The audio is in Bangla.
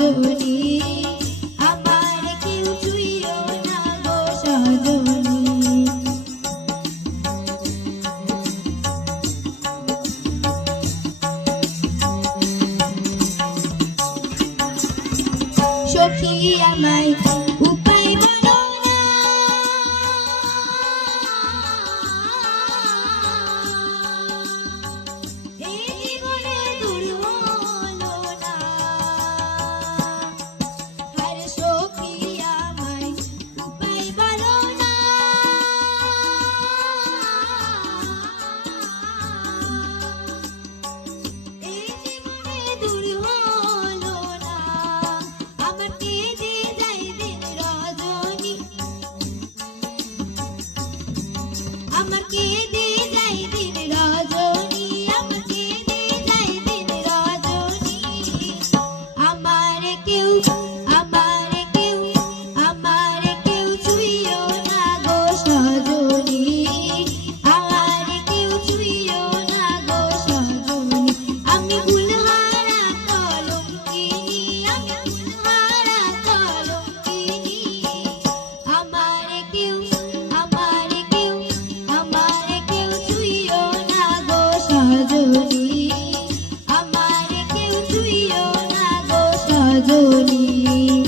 সাধনী আমার কেউ ছুইও না গো সাধনী সখী আমায় আমাকে দে জলি